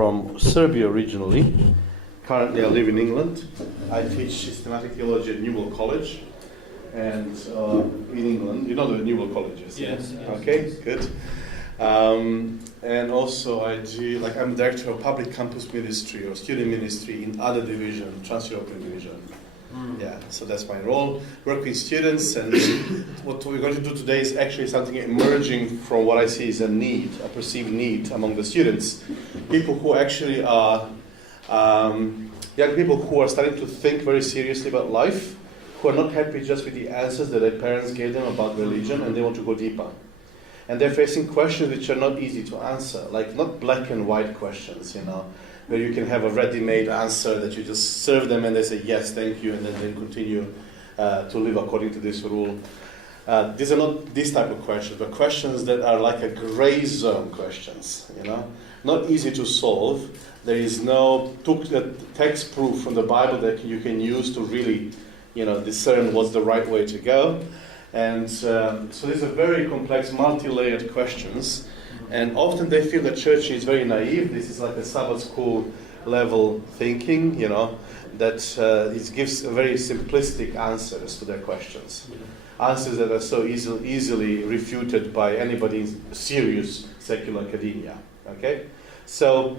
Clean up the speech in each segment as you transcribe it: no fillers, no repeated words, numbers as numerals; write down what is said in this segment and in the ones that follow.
from Serbia originally. Currently I live in England. I teach systematic theology at Newell College. And in England, you know the Newell Colleges? Yes. Okay, good. And also I'm director of public campus ministry or student ministry in other division, Trans-European division. Yeah, so that's my role. Work with students, and what we're going to do today is actually something emerging from what I see is a need, a perceived need among the students. People who actually are, young people who are starting to think very seriously about life, who are not happy just with the answers that their parents gave them about religion, and they want to go deeper. And they're facing questions which are not easy to answer, like not black and white questions, where you can have a ready-made answer that you just serve them and they say, yes, thank you, and then they continue to live according to this rule. These are not these type of questions, but questions that are like a gray zone questions, not easy to solve. There is no text proof from the Bible that you can use to really discern what's the right way to go. And so these are very complex, multi-layered questions. And often they feel that church is very naive. This is like a Sabbath school level thinking, that it gives very simplistic answers to their questions. Answers that are so easily refuted by anybody in serious secular academia. Okay? So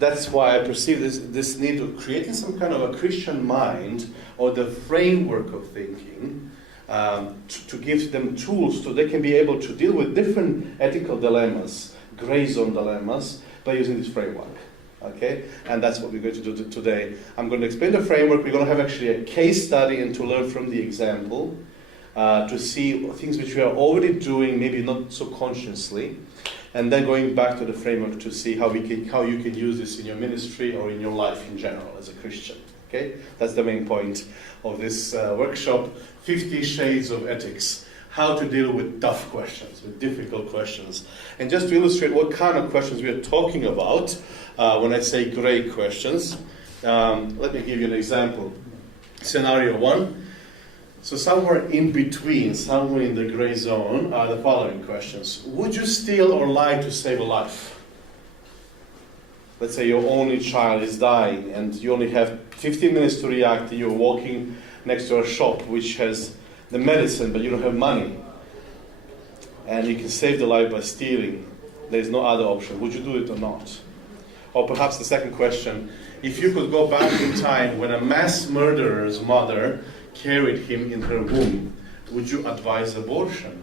that's why I perceive this need of creating some kind of a Christian mind or the framework of thinking to give them tools so they can be able to deal with different ethical dilemmas, gray zone dilemmas, by using this framework. Okay? And that's what we're going to do today. I'm going to explain the framework. We're going to have actually a case study and to learn from the example, to see things which we are already doing, maybe not so consciously, and then going back to the framework to see how you can use this in your ministry or in your life in general as a Christian. Okay? That's the main point of this workshop, 50 Shades of Ethics, how to deal with tough questions, with difficult questions. And just to illustrate what kind of questions we are talking about, when I say gray questions, let me give you an example. Scenario 1. So somewhere in between, somewhere in the gray zone, are the following questions. Would you steal or lie to save a life? Let's say your only child is dying and you only have 15 minutes to react, and you're walking next to a shop which has the medicine, but you don't have money. And you can save the life by stealing. There's no other option. Would you do it or not? Or perhaps the second question, if you could go back in time when a mass murderer's mother carried him in her womb, would you advise abortion?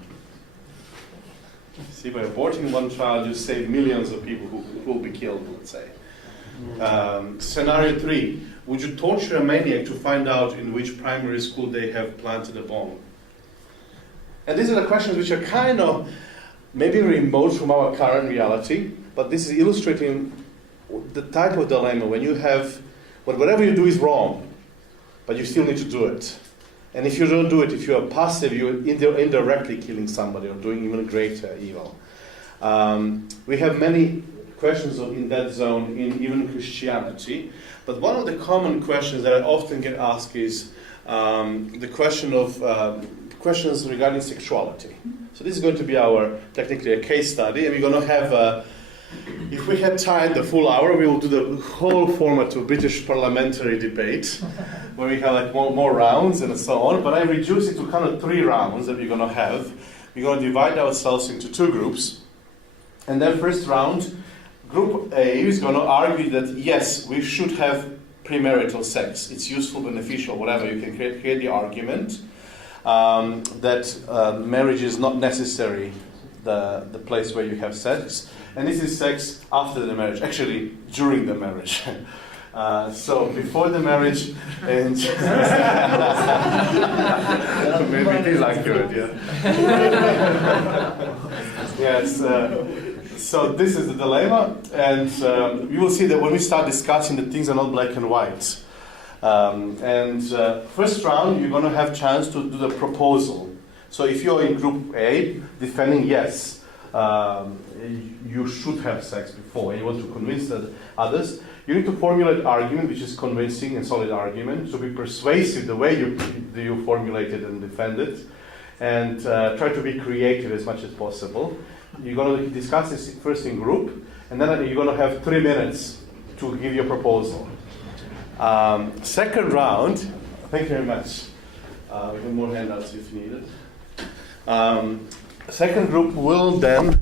See, by aborting one child, you save millions of people who will be killed, let's say. Scenario 3. Would you torture a maniac to find out in which primary school they have planted a bomb? And these are the questions which are kind of maybe remote from our current reality, but this is illustrating the type of dilemma when you have, whatever you do is wrong, but you still need to do it. And if you don't do it, if you are passive, you're indirectly killing somebody or doing even greater evil. We have many questions in that zone in even Christianity, but one of the common questions that I often get asked is the question of questions regarding sexuality. So this is going to be technically a case study, and we're going to have if we had time, the full hour, we will do the whole format of British parliamentary debate, where we have more rounds and so on. But I reduce it to kind of 3 rounds that we're going to have. We're going to divide ourselves into 2 groups. And then first round, Group A is going to argue that yes, we should have premarital sex. It's useful, beneficial, whatever. You can create the argument that marriage is not necessary, the place where you have sex. And this is sex after the marriage, actually during the marriage. So before the marriage, and maybe it is accurate, yeah. Yes. So this is the dilemma, and you will see that when we start discussing, the things are not black and white. First round, you're going to have chance to do the proposal. So if you're in Group A, defending yes, you should have sex before, and you want to convince the others, you need to formulate argument which is convincing and solid argument, to be persuasive the way you formulate it and defend it, and try to be creative as much as possible. You're going to discuss this first in group, And then you're going to have 3 minutes to give your proposal. Second round, thank you very much. We have more handouts if needed. Second group will then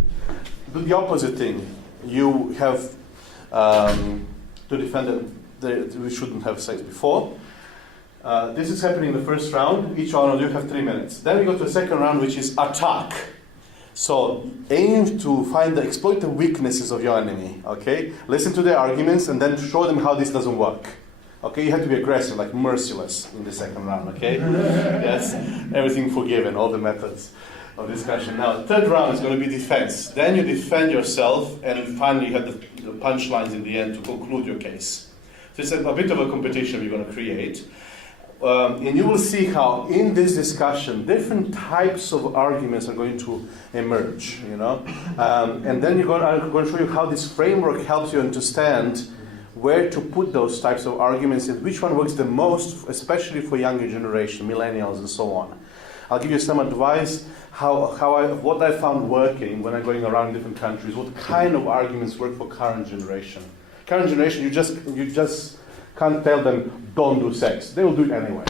do the opposite thing. You have to defend that we shouldn't have sex before. This is happening in the first round. Each one of you have 3 minutes. Then we go to the second round, which is attack. So aim to exploit the weaknesses of your enemy. Okay, listen to their arguments and then show them how this doesn't work. Okay, you have to be aggressive, like merciless in the second round. Okay, yes, everything forgiven, all the methods of discussion. Now, the third round is going to be defense. Then you defend yourself, and finally you have the punchlines in the end to conclude your case. So it's a bit of a competition we're going to create. And you will see how in this discussion different types of arguments are going to emerge, you know. And then I'm going to show you how this framework helps you understand where to put those types of arguments and which one works the most, especially for younger generation, millennials and so on. I'll give you some advice what I found working when I'm going around different countries, what kind of arguments work for current generation. Current generation, you just can't tell them don't do sex. They will do it anyway,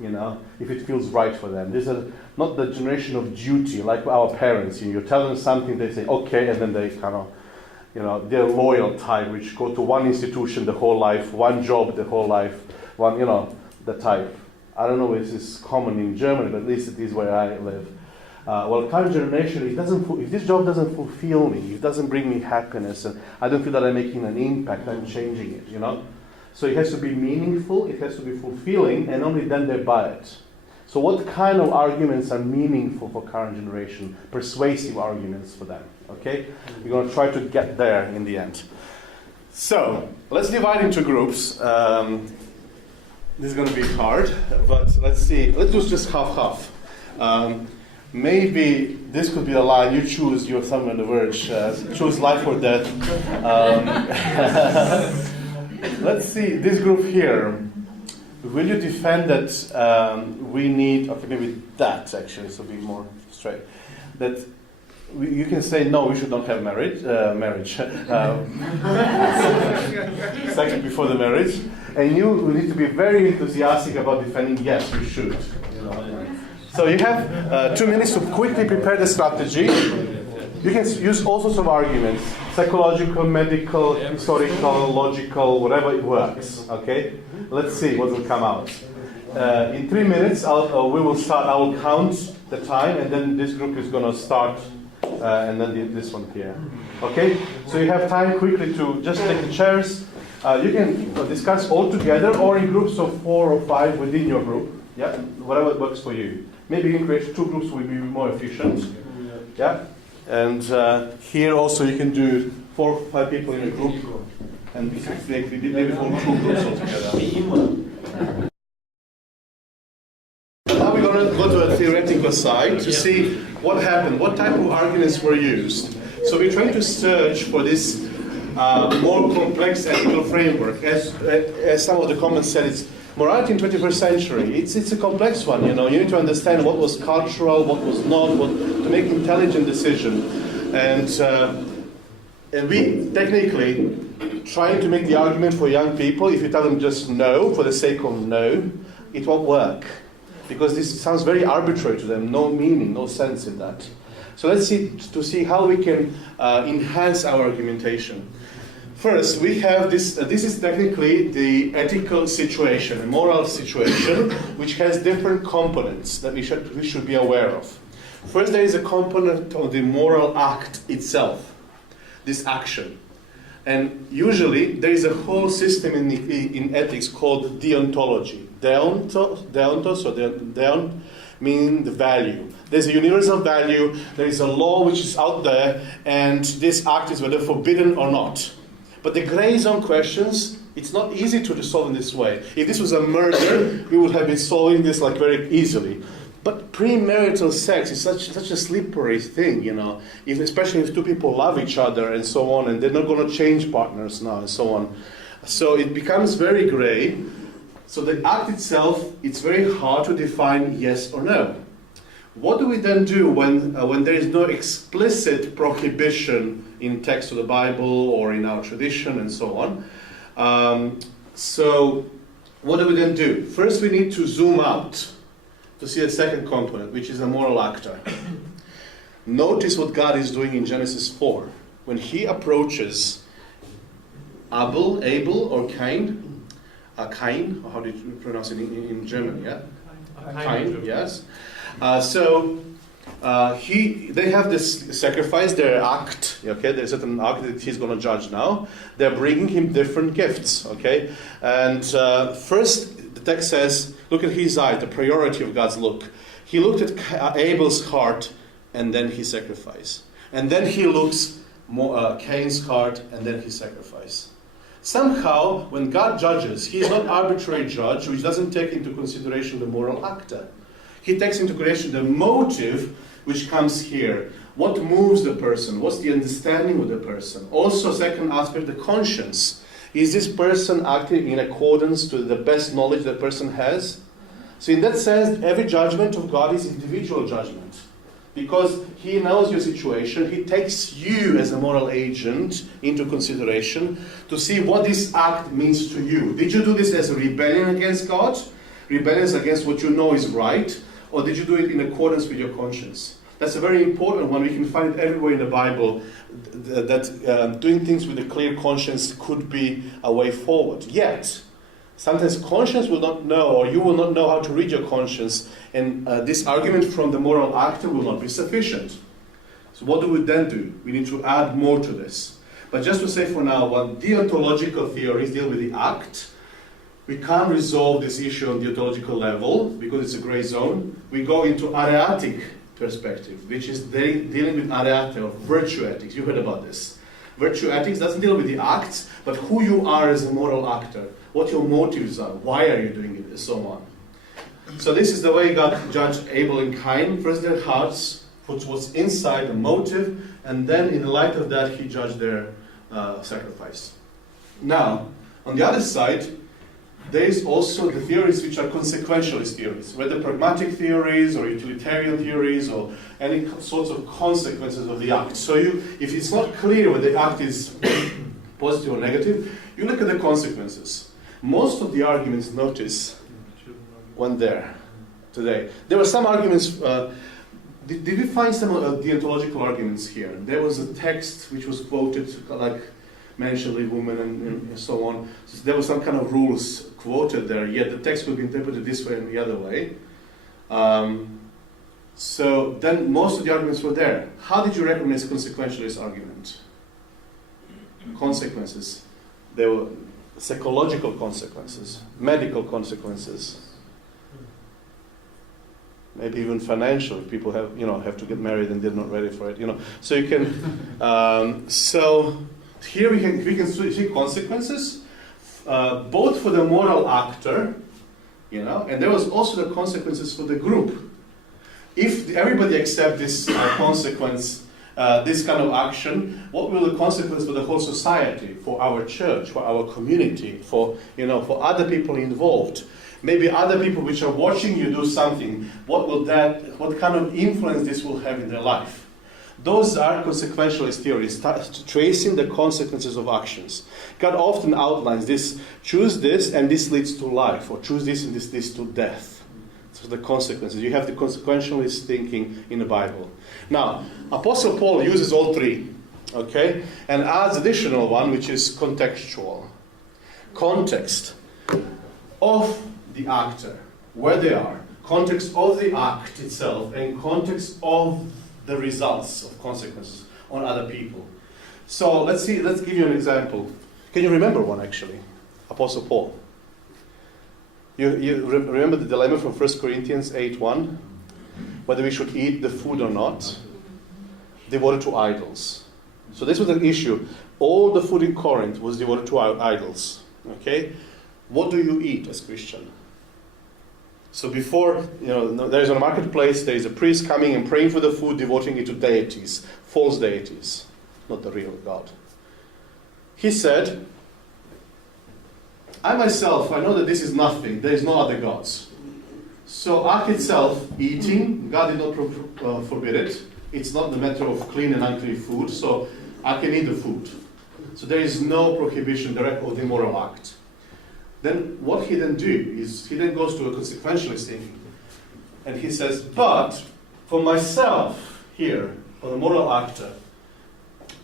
you know, if it feels right for them. This is not the generation of duty like our parents. You tell them something, they say okay, and then they kind of, you know, they're loyal type, which go to one institution the whole life, one job the whole life, one, you know, the type. I don't know if this is common in Germany, but at least it is where I live. Well, current generation, if this job doesn't fulfill me, it doesn't bring me happiness, and I don't feel that I'm making an impact, I'm changing it, you know? So it has to be meaningful, it has to be fulfilling, and only then they buy it. So what kind of arguments are meaningful for current generation? Persuasive arguments for them, okay? We're going to try to get there in the end. So, let's divide into groups. This is going to be hard, but let's see. Let's do just half-half. Maybe this could be a line. You choose, you're somewhere on the verge. Choose life or death. Let's see, this group here. Will you defend that we need, okay, maybe that actually, so be more straight. That you can say, no, we should not have marriage. Sex before the marriage. And you need to be very enthusiastic about defending, yes, we should. You know? So you have 2 minutes to quickly prepare the strategy. You can use all sorts of arguments, psychological, medical, historical, logical, whatever it works, okay? Let's see what will come out. In 3 minutes, we will start, I will count the time, and then this group is going to start, and then this one here. Okay? So you have time quickly to just take the chairs. You can discuss all together or in groups of 4 or 5 within your group. Yeah, whatever works for you. Maybe you can create 2 groups will be more efficient. Yeah, and here also you can do 4 or 5 people in a group, and maybe form 2 groups altogether. Now we're going to go to a theoretical side to see what happened, what type of arguments were used. So we're trying to search for this more complex ethical framework. As some of the comments said, it's morality in 21st century. It's a complex one, you know. You need to understand what was cultural, what was not, to make intelligent decision. And we technically trying to make the argument for young people. If you tell them just no for the sake of no, it won't work, because this sounds very arbitrary to them. No meaning, no sense in that. So let's see how we can enhance our argumentation. First, we have this. This is technically the ethical situation, a moral situation, which has different components that we should be aware of. First, there is a component of the moral act itself, this action. And usually, there is a whole system in ethics called deontology. Deontos, or deont, meaning the value. There's a universal value, there is a law which is out there, and this act is whether forbidden or not. But the gray zone questions, it's not easy to solve in this way. If this was a murder, we would have been solving this like very easily. But premarital sex is such a slippery thing, you know, especially if 2 people love each other and so on, and they're not going to change partners now and so on. So it becomes very gray. So the act itself, it's very hard to define yes or no. What do we then do when there is no explicit prohibition in text of the Bible or in our tradition and so on. So what do we then do? First we need to zoom out to see the second component, which is the moral actor. Notice what God is doing in Genesis 4. When he approaches Abel or Cain, Cain, or how do you pronounce it in German, yeah? Cain, yes. They have this sacrifice, their act, okay? There's a certain act that he's going to judge now. They're bringing him different gifts, okay? And first, the text says, look at his eye, the priority of God's look. He looked at Abel's heart, and then he sacrificed. And then he looks Cain's heart, and then he sacrificed. Somehow, when God judges, he's not an arbitrary judge which doesn't take into consideration the moral actor. He takes into consideration the motive which comes here. What moves the person? What's the understanding of the person? Also, second aspect, the conscience. Is this person acting in accordance to the best knowledge that person has? So in that sense, every judgment of God is individual judgment. Because he knows your situation, he takes you as a moral agent into consideration to see what this act means to you. Did you do this as a rebellion against God? Rebellion against what you know is right? Or did you do it in accordance with your conscience? That's a very important one. We can find it everywhere in the Bible that doing things with a clear conscience could be a way forward. Yet, sometimes conscience will not know, or you will not know how to read your conscience, and this argument from the moral actor will not be sufficient. So what do we then do? We need to add more to this. But just to say for now, what deontological theories deal with the act, we can't resolve this issue on deontological level because it's a gray zone. We go into areatic perspective, which is dealing with areate or virtue ethics. You heard about this. Virtue ethics doesn't deal with the acts, but who you are as a moral actor, what your motives are, why are you doing it, and so on. So this is the way God judged Abel and Cain. First their hearts, put what's inside, the motive, and then in the light of that he judged their sacrifice. Now, on the other side, there is also the theories which are consequentialist theories, whether pragmatic theories or utilitarian theories or any sorts of consequences of the act. So if it's not clear whether the act is positive or negative, you look at the consequences. Most of the arguments, notice, went there today. There were some arguments, did we find some deontological arguments here? There was a text which was quoted, like mentioned with women and so on. So there were some kind of rules quoted there, yet the text could be interpreted this way and the other way. So then most of the arguments were there. How did you recognize consequentialist argument? Consequences. There were psychological consequences, medical consequences, maybe even financial. If people have to get married and they're not ready for it, So you can. So here we can see consequences, both for the moral actor, and there was also the consequences for the group. If everybody accepts this consequence, this kind of action, what will the consequence for the whole society, for our church, for our community, for other people involved? Maybe other people which are watching you do something, what kind of influence this will have in their life? Those are consequentialist theories, tracing the consequences of actions. God often outlines this, choose this and this leads to life, or choose this and this leads to death. So the consequences. You have the consequentialist thinking in the Bible. Now, Apostle Paul uses all three, okay, and adds additional one, which is contextual. Context of the actor, where they are, context of the act itself, and context of the results of consequences on other people. So let's give you an example. Can you remember one actually? Apostle Paul. You remember the dilemma from 1 Corinthians 8:1? Whether we should eat the food or not, devoted to idols. So this was an issue. All the food in Corinth was devoted to idols. Okay? What do you eat as Christian? So before, there is a marketplace, there is a priest coming and praying for the food, devoting it to deities, false deities, not the real God. He said, I myself, I know that this is nothing, there is no other gods. So act itself, eating, God did not forbid it. It's not the matter of clean and unclean food. So I can eat the food. So there is no prohibition direct of the immoral act. Then what he then do is he then goes to a consequentialist thinking. And he says, but for myself here, for the moral actor,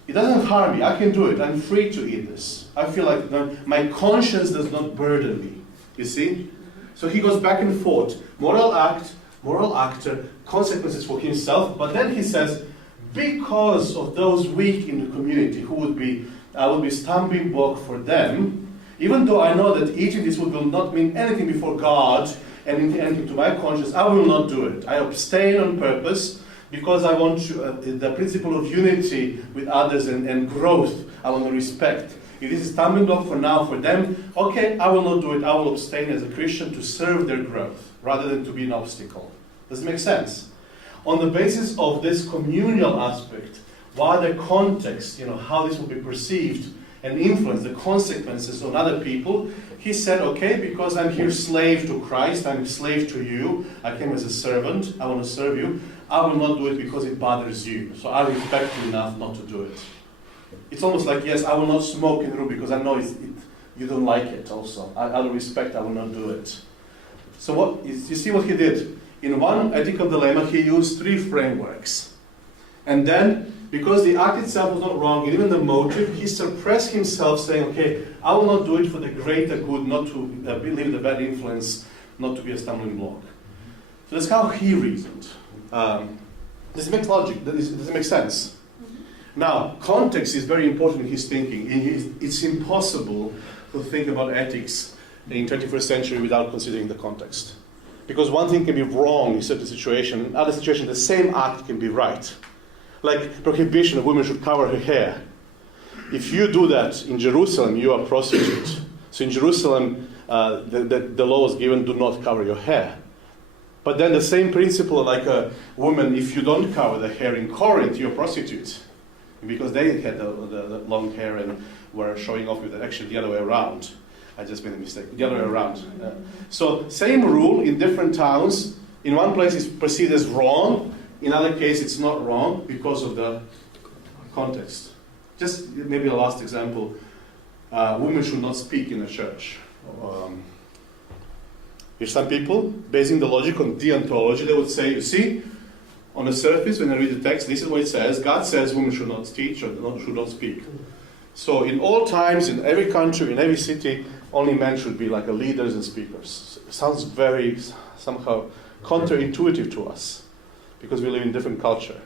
it doesn't harm me. I can do it. I'm free to eat this. I feel like my conscience does not burden me. You see? So he goes back and forth. Moral act, moral actor, consequences for himself. But then he says, because of those weak in the community who would be, I will be stumbling block for them, even though I know that eating this food will not mean anything before God and anything to my conscience, I will not do it. I abstain on purpose because I want the principle of unity with others and growth I want to respect. If this is stumbling block for now for them, okay, I will not do it. I will abstain as a Christian to serve their growth rather than to be an obstacle. Does it make sense? On the basis of this communal aspect, why the context, how this will be perceived and influence the consequences on other people, he said, okay, because I'm here slave to Christ, I'm slave to you, I came as a servant, I want to serve you, I will not do it because it bothers you. So I respect you enough not to do it. It's almost like, yes, I will not smoke in the room because I know you don't like it also. Out of respect, I will not do it. So you see what he did? In one ethical dilemma, he used 3 frameworks. And then, because the act itself was not wrong, and even the motive, he suppressed himself saying, okay, I will not do it for the greater good, not to leave the bad influence, not to be a stumbling block. So that's how he reasoned. This makes logic. Does it make sense? Now, context is very important in his thinking. It's impossible to think about ethics in 21st century without considering the context. Because one thing can be wrong in certain situation, in other situations the same act can be right. Like prohibition of women should cover her hair. If you do that in Jerusalem, you are a prostitute. So in Jerusalem, the law is given, do not cover your hair. But then the same principle, like a woman, if you don't cover the hair in Corinth, you're a prostitute. Because they had the long hair and were showing off with it. Actually, the other way around. I just made a mistake. The other way around. So same rule in different towns. In one place it's perceived as wrong. In other case it's not wrong because of the context. Just maybe a last example. Women should not speak in a church. If some people, basing the logic on deontology, they would say, you see, on the surface, when I read the text, this is what it says. God says women should not teach or should not speak. So in all times, in every country, in every city, only men should be like leaders and speakers. It sounds very, somehow, counterintuitive to us, because we live in a different culture.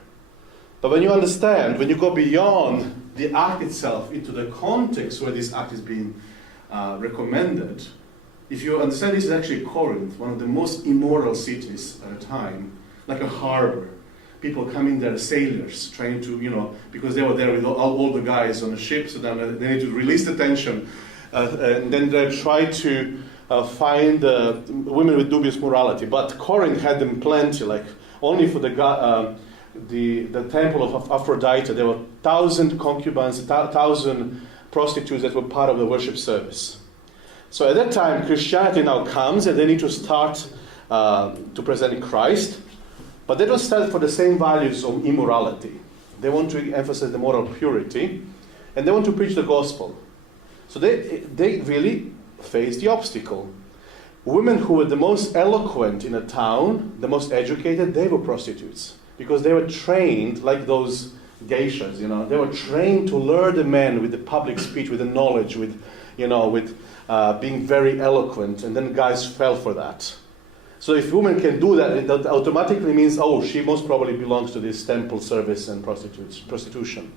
But when you understand, when you go beyond the act itself into the context where this act is being recommended, if you understand this is actually Corinth, one of the most immoral cities at a time, like a harbor. People coming there, sailors, trying to, because they were there with all the guys on the ship, so then they need to release the tension. And then they try to find women with dubious morality. But Corinth had them plenty, like only for the temple of Aphrodite, there were 1,000 concubines, 1,000 prostitutes that were part of the worship service. So at that time, Christianity now comes and they need to start to present Christ. But they don't stand for the same values of immorality. They want to emphasize the moral purity, and they want to preach the gospel. So they really face the obstacle. Women who were the most eloquent in a town, the most educated, they were prostitutes. Because they were trained, like those geishas, they were trained to lure the men with the public speech, with the knowledge, with being very eloquent, and then guys fell for that. So if women can do that, it automatically means, she most probably belongs to this temple service and prostitution.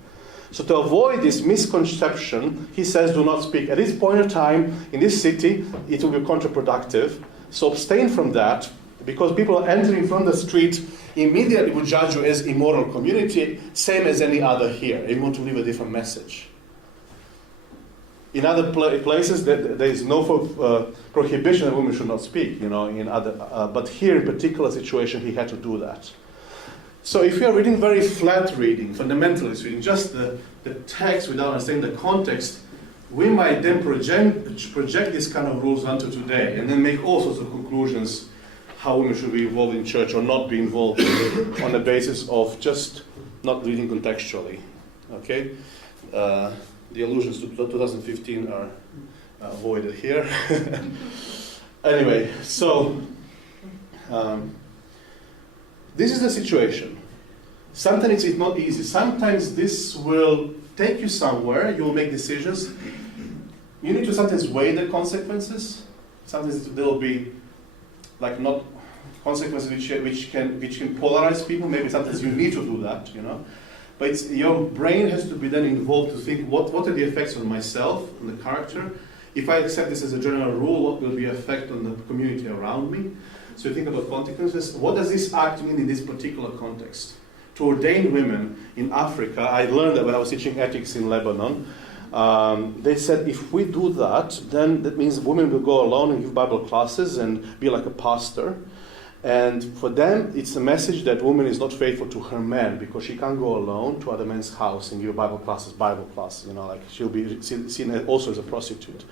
So to avoid this misconception, he says, do not speak. At this point in time, in this city, it will be counterproductive. So abstain from that, because people are entering from the street, immediately would judge you as immoral community, same as any other here. And you want to leave a different message. In other places, there is no prohibition that women should not speak, but here in particular situation, he had to do that. So if you are reading very flat reading, fundamentalist reading, just the text without understanding the context, we might then project these kind of rules onto today, and then make all sorts of conclusions how women should be involved in church or not be involved on the basis of just not reading contextually. Okay? the allusions to 2015 are avoided here. Anyway, so this is the situation. Sometimes it's not easy. Sometimes this will take you somewhere. You will make decisions. You need to sometimes weigh the consequences. Sometimes there will be like not consequences which can polarize people. Maybe sometimes you need to do that, you know. But your brain has to be then involved to think what are the effects on myself, on the character. If I accept this as a general rule, what will be the effect on the community around me? So you think about consequences. What does this act mean in this particular context? To ordain women in Africa, I learned that when I was teaching ethics in Lebanon. They said if we do that, then that means women will go alone and give Bible classes and be like a pastor. And for them, it's a message that woman is not faithful to her man because she can't go alone to other men's house and give Bible classes, you know, like she'll be seen also as a prostitute.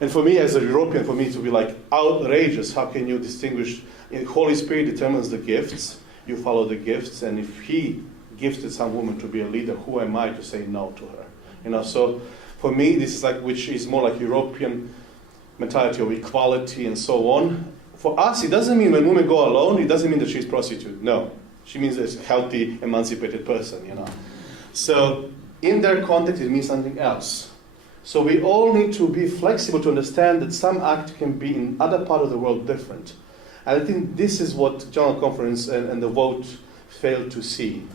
And for me, as a European, for me to be like outrageous, how can you distinguish? The Holy Spirit determines the gifts, you follow the gifts, and if He gifted some woman to be a leader, who am I to say no to her? You know, so for me, this is like, which is more like European mentality of equality and so on. For us, it doesn't mean when women go alone, it doesn't mean that she's a prostitute. No. She means a healthy, emancipated person, you know. So in their context, it means something else. So we all need to be flexible to understand that some act can be in other part of the world different. And I think this is what General Conference and the vote failed to see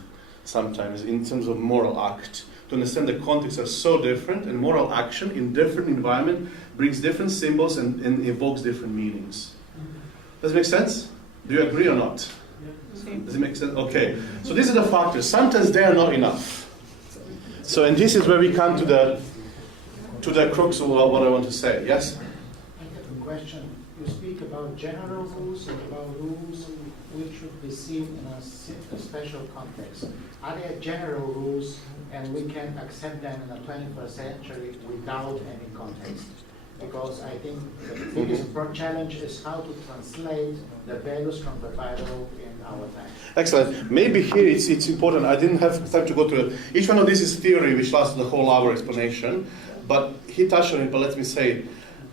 sometimes in terms of moral act. To understand the contexts are so different, and moral action in different environment brings different symbols and evokes different meanings. Does it make sense? Do you agree or not? Does it make sense? Okay. So these are the factors. Sometimes they are not enough. So, and this is where we come to the crux of what I want to say. Yes? I have a question. You speak about general rules and about rules which should be seen in a special context. Are there general rules and we can accept them in the 21st century without any context? Because I think the biggest challenge is how to translate the values from the Bible in our time. Excellent. Maybe here it's important. I didn't have time to go through it. Each one of these is theory, which lasts the whole hour explanation. But he touched on it, but let me say,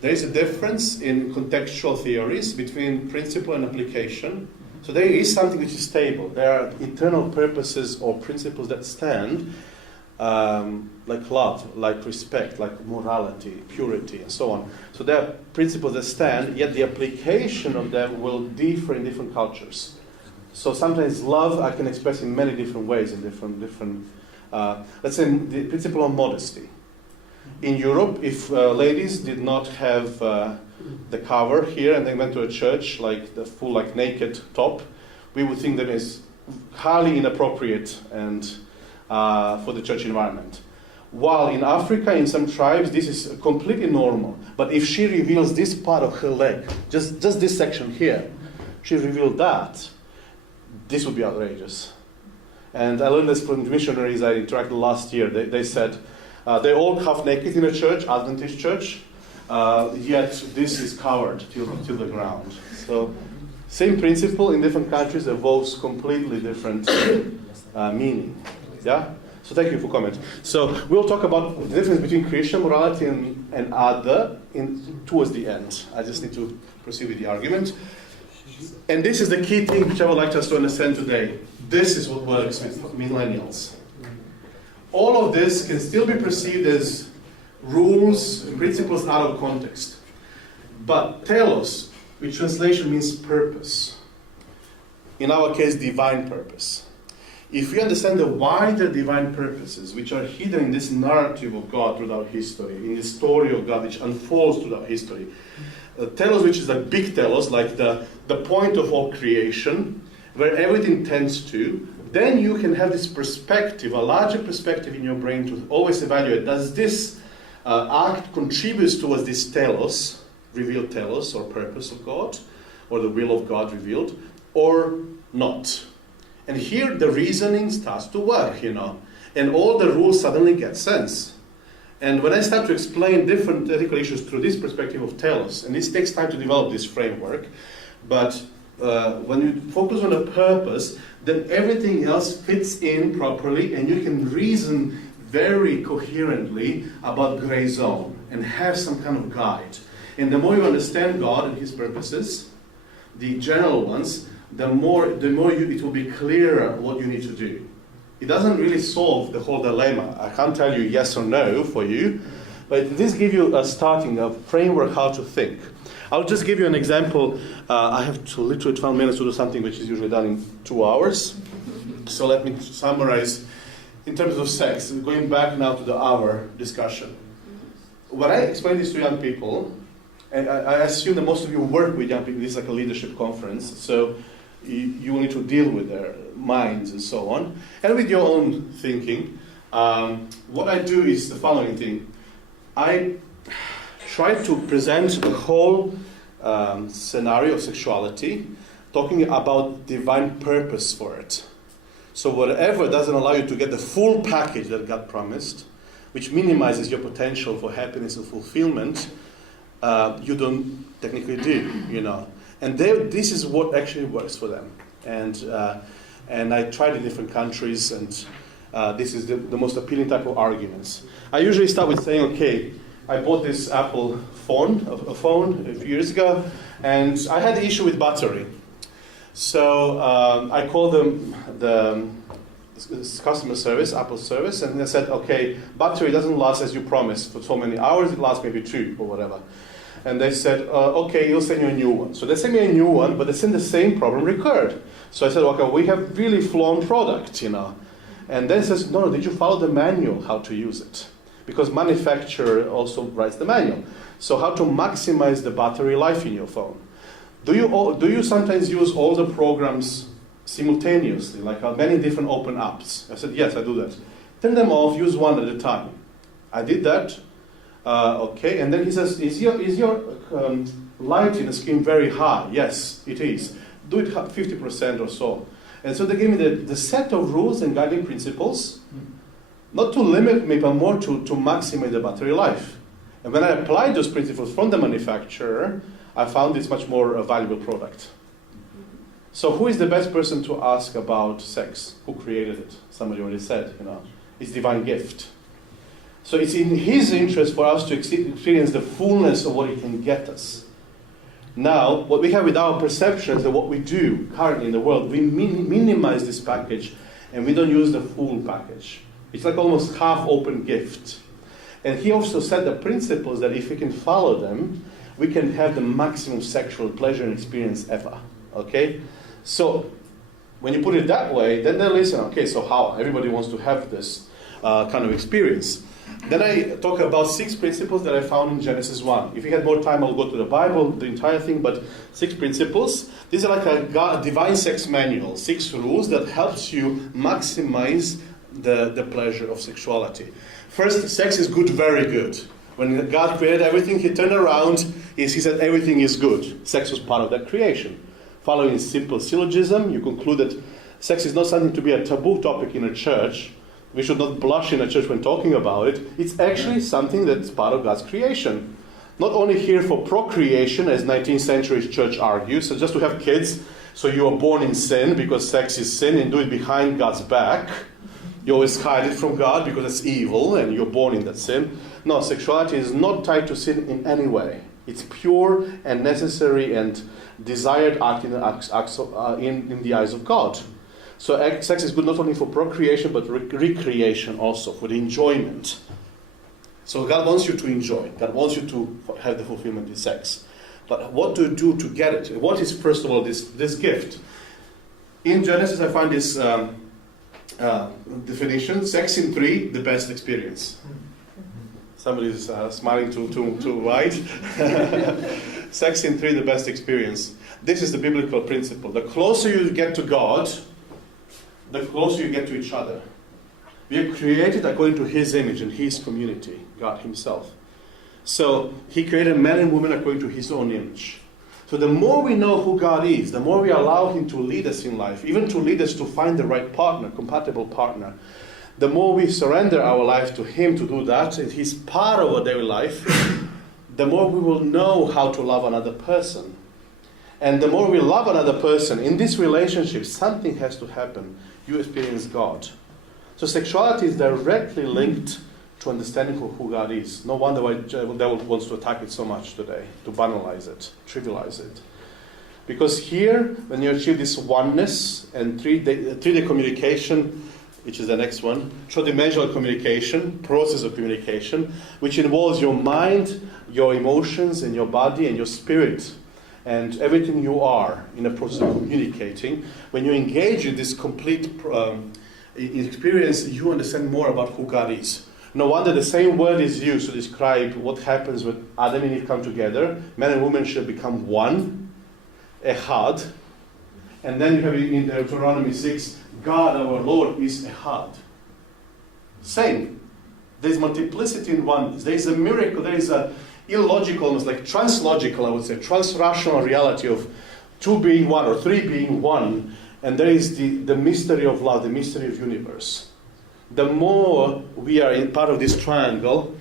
there is a difference in contextual theories between principle and application. So there is something which is stable. There are eternal purposes or principles that stand, like love, like respect, like morality, purity, and so on. So there are principles that stand, yet the application of them will differ in different cultures. So sometimes love I can express in many different ways, in different let's say the principle of modesty. In Europe, if ladies did not have the cover here and they went to a church like the full like naked top, we would think that is highly inappropriate and for the church environment. While in Africa, in some tribes, this is completely normal. But if she reveals this part of her leg, just this section here, she revealed that, this would be outrageous. And I learned this from the missionaries I interacted last year. They said, they're all half naked in a church, Adventist church, yet this is covered till the ground. So same principle in different countries evokes completely different meaning. Yeah? So thank you for comment. So we'll talk about the difference between Christian morality and other towards the end. I just need to proceed with the argument. And this is the key thing which I would like us to understand today. This is what works with millennials. All of this can still be perceived as rules and principles out of context. But telos, which translation means purpose. In our case, divine purpose. If we understand the wider divine purposes which are hidden in this narrative of God throughout history, in the story of God which unfolds throughout history, telos, which is a big telos, like the point of all creation, where everything tends to, then you can have this perspective, a larger perspective in your brain to always evaluate, does this act contribute towards this telos, revealed telos or purpose of God, or the will of God revealed, or not? And here the reasoning starts to work, and all the rules suddenly get sense. And when I start to explain different ethical issues through this perspective of telos, and this takes time to develop this framework, but when you focus on a purpose, then everything else fits in properly, and you can reason very coherently about gray zone and have some kind of guide. And the more you understand God and His purposes, the general ones, the more it will be clearer what you need to do. It doesn't really solve the whole dilemma. I can't tell you yes or no for you, but this gives you a framework how to think. I'll just give you an example. I have literally 12 minutes to do something which is usually done in 2 hours. So let me summarize in terms of sex, going back now to the hour discussion. When I explain this to young people, and I assume that most of you work with young people, this is like a leadership conference, so you will need to deal with their minds and so on, and with your own thinking. What I do is the following thing. I try to present the whole scenario of sexuality, talking about divine purpose for it. So whatever doesn't allow you to get the full package that God promised, which minimizes your potential for happiness and fulfillment, you don't technically do, you know. And this is what actually works for them. And I tried in different countries, and this is the most appealing type of arguments. I usually start with saying, okay, I bought this Apple phone a few years ago, and I had the issue with battery. So I called them the customer service, Apple service, and they said, okay, battery doesn't last as you promised for so many hours, it lasts maybe 2 or whatever. And they said, okay, we'll send you a new one. So they sent me a new one, but they sent the same problem recurred. So I said, okay, we have really flawed product, you know. And then it says, no, did you follow the manual how to use it? Because manufacturer also writes the manual. So how to maximize the battery life in your phone. Do you sometimes use all the programs simultaneously, like many different open apps? I said, yes, I do that. Turn them off, use one at a time. I did that. Okay, and then he says, is your light in the screen very high? Yes, it is. Do it 50% or so. And so they gave me the set of rules and guiding principles, not to limit me, but more to maximize the battery life. And when I applied those principles from the manufacturer, I found it's much more a valuable product. So who is the best person to ask about sex? Who created it? Somebody already said, you know. It's divine gift. So it's in His interest for us to experience the fullness of what He can get us. Now, what we have with our perceptions and what we do currently in the world, we minimize this package and we don't use the full package. It's like almost half-open gift. And He also said the principles that if we can follow them, we can have the maximum sexual pleasure and experience ever. Okay? So, when you put it that way, then they listen, okay, so how? Everybody wants to have this kind of experience. Then I talk about 6 principles that I found in Genesis 1. If you had more time, I'll go to the Bible, the entire thing, but 6 principles. These are like a divine sex manual, 6 rules that helps you maximize the pleasure of sexuality. First, sex is good, very good. When God created everything, He turned around, He said everything is good. Sex was part of that creation. Following simple syllogism, you conclude that sex is not something to be a taboo topic in a church. We should not blush in a church when talking about it. It's actually something that's part of God's creation. Not only here for procreation, as 19th century church argues, so just to have kids, so you are born in sin because sex is sin and do it behind God's back. You always hide it from God because it's evil and you're born in that sin. No, sexuality is not tied to sin in any way. It's pure and necessary and desired act in the eyes of God. So sex is good not only for procreation, but recreation also, for the enjoyment. So God wants you to enjoy. God wants you to have the fulfillment in sex. But what to do to get it? What is, first of all, this gift? In Genesis, I find this definition, sex in 3, the best experience. Somebody is smiling too wide. Sex in 3, the best experience. This is the biblical principle. The closer you get to God, the closer you get to each other. We are created according to His image and His community, God Himself. So He created man and woman according to His own image. So the more we know who God is, the more we allow Him to lead us in life, even to lead us to find the right partner, compatible partner, the more we surrender our life to Him to do that, and He's part of our daily life, the more we will know how to love another person. And the more we love another person, in this relationship, something has to happen. You experience God. So sexuality is directly linked to understanding who God is. No wonder why the devil wants to attack it so much today, to banalize it, trivialize it. Because here, when you achieve this oneness and 3D communication, which is the next one, tridimensional communication, process of communication, which involves your mind, your emotions, and your body, and your spirit, and everything you are in a process of communicating. When you engage in this complete experience, you understand more about who God is. No wonder the same word is used to describe what happens when Adam and Eve come together. Man and woman shall become one, Ehad. And then you have in Deuteronomy 6, God our Lord is Ehad. Same. There's multiplicity in oneness. There is a miracle, there is a illogical, almost like translogical, I would say, transrational reality of two being one or three being one. And there is the mystery of love, the mystery of universe. The more we are in part of this triangle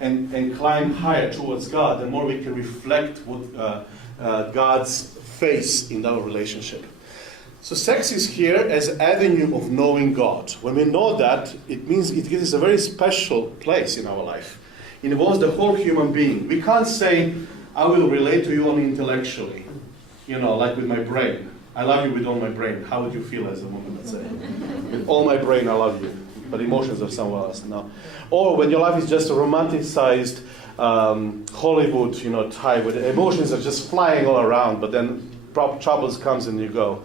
and climb higher towards God, the more we can reflect what God's face in our relationship. So sex is here as an avenue of knowing God. When we know that, it means it gives us a very special place in our life. It involves the whole human being. We can't say, I will relate to you only intellectually, like with my brain. I love you with all my brain. How would you feel as a woman, let's say? With all my brain, I love you. But emotions are somewhere else now. Or when your life is just a romanticized Hollywood, type, where the emotions are just flying all around, but then troubles comes and you go.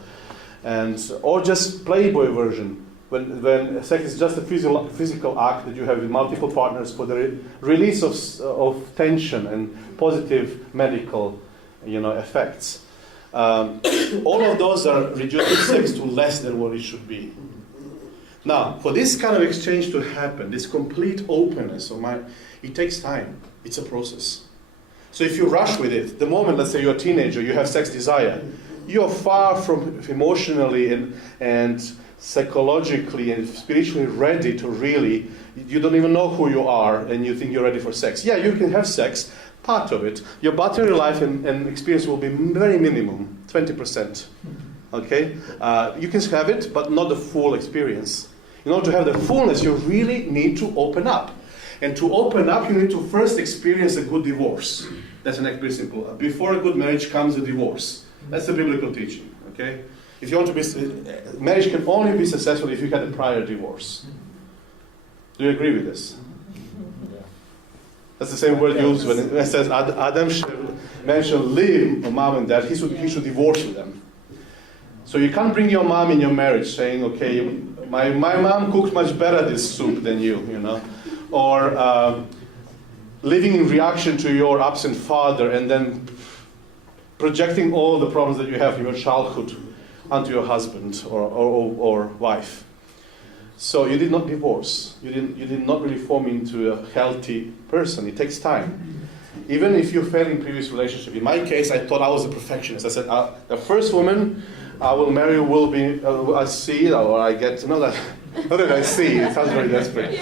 Or just Playboy version, when sex is just a physical act that you have with multiple partners for the release of tension and positive medical, effects. All of those are reducing sex to less than what it should be. Now, for this kind of exchange to happen, this complete openness of mind, it takes time. It's a process. So if you rush with it, the moment, let's say you're a teenager, you have sex desire, you're far from emotionally and psychologically and spiritually ready to really, you don't even know who you are and you think you're ready for sex. Yeah, you can have sex, part of it. Your battery life and experience will be very minimum, 20%. Okay? You can have it, but not the full experience. In order to have the fullness, you really need to open up. And to open up, you need to first experience a good divorce. That's an very simple. Before a good marriage comes a divorce. That's the biblical teaching. Okay? If you want to be, marriage can only be successful if you had a prior divorce. Do you agree with this? That's the same word used when it says man shall leave mom and dad. He should divorce them. So you can't bring your mom in your marriage saying, okay, my mom cooked much better this soup than you, Or living in reaction to your absent father and then projecting all the problems that you have in your childhood onto your husband or wife. So you did not divorce. You did not really form into a healthy person. It takes time. Even if you fail in previous relationship. In my case, I thought I was a perfectionist. I said, the first woman I will marry will be, I see, or I get to know that. Not that I see, it sounds very desperate.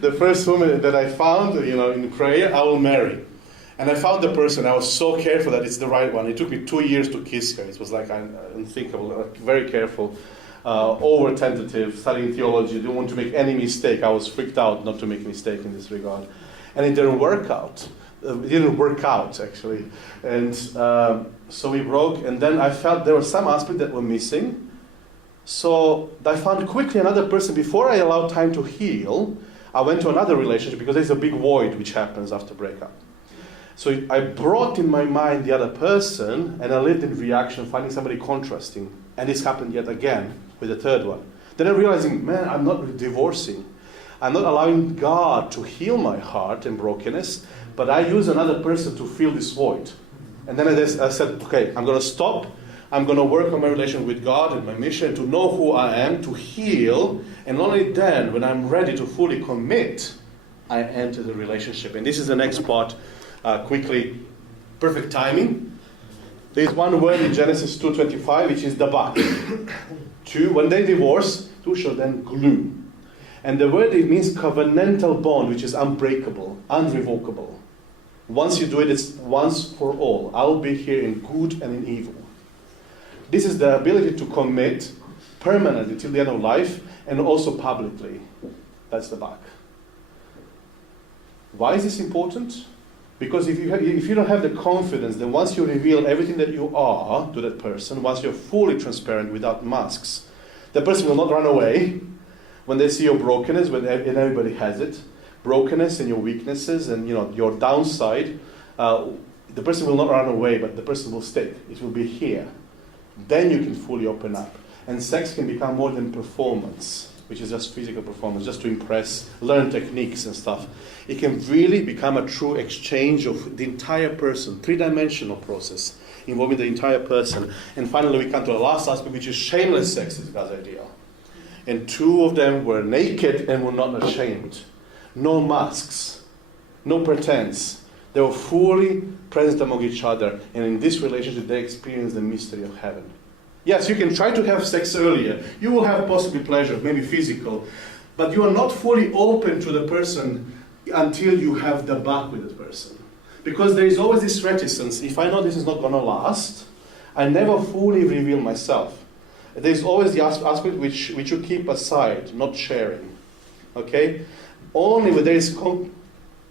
The first woman that I found, in prayer, I will marry. And I found the person, I was so careful that it's the right one. It took me 2 years to kiss her. It was like unthinkable, very careful, over tentative, studying theology, didn't want to make any mistake. I was freaked out not to make a mistake in this regard. And it didn't work out. It didn't work out, actually. And so we broke, and then I felt there were some aspects that were missing. So I found quickly another person. Before I allowed time to heal, I went to another relationship because there's a big void which happens after breakup. So I brought in my mind the other person, and I lived in reaction, finding somebody contrasting. And this happened yet again with the third one. Then I'm realizing, man, I'm not divorcing. I'm not allowing God to heal my heart and brokenness, but I use another person to fill this void. And then I said, okay, I'm going to stop. I'm going to work on my relation with God and my mission to know who I am, to heal. And only then, when I'm ready to fully commit, I enter the relationship. And this is the next part. Quickly, perfect timing. There is one word in Genesis 2:25, which is dabat. Two, when they divorce, two shall then glue. And the word, it means covenantal bond, which is unbreakable, unrevocable. Once you do it, it's once for all. I'll be here in good and in evil. This is the ability to commit permanently till the end of life, and also publicly. That's the back. Why is this important? Because if you don't have the confidence, then once you reveal everything that you are to that person, once you're fully transparent without masks, the person will not run away when they see your brokenness, and everybody has it, brokenness and your weaknesses and your downside. The person will not run away, but the person will stay. It will be here. Then you can fully open up. And sex can become more than performance, which is just physical performance, just to impress, learn techniques and stuff. It can really become a true exchange of the entire person, three-dimensional process involving the entire person. And finally, we come to the last aspect, which is shameless sex, is God's ideal. And two of them were naked and were not ashamed. No masks, no pretense. They were fully present among each other. And in this relationship, they experienced the mystery of heaven. Yes, you can try to have sex earlier. You will have possibly pleasure, maybe physical. But you are not fully open to the person until you have the back with the person. Because there is always this reticence. If I know this is not going to last, I never fully reveal myself. There's always the aspect which you keep aside, not sharing. Okay? Only when there is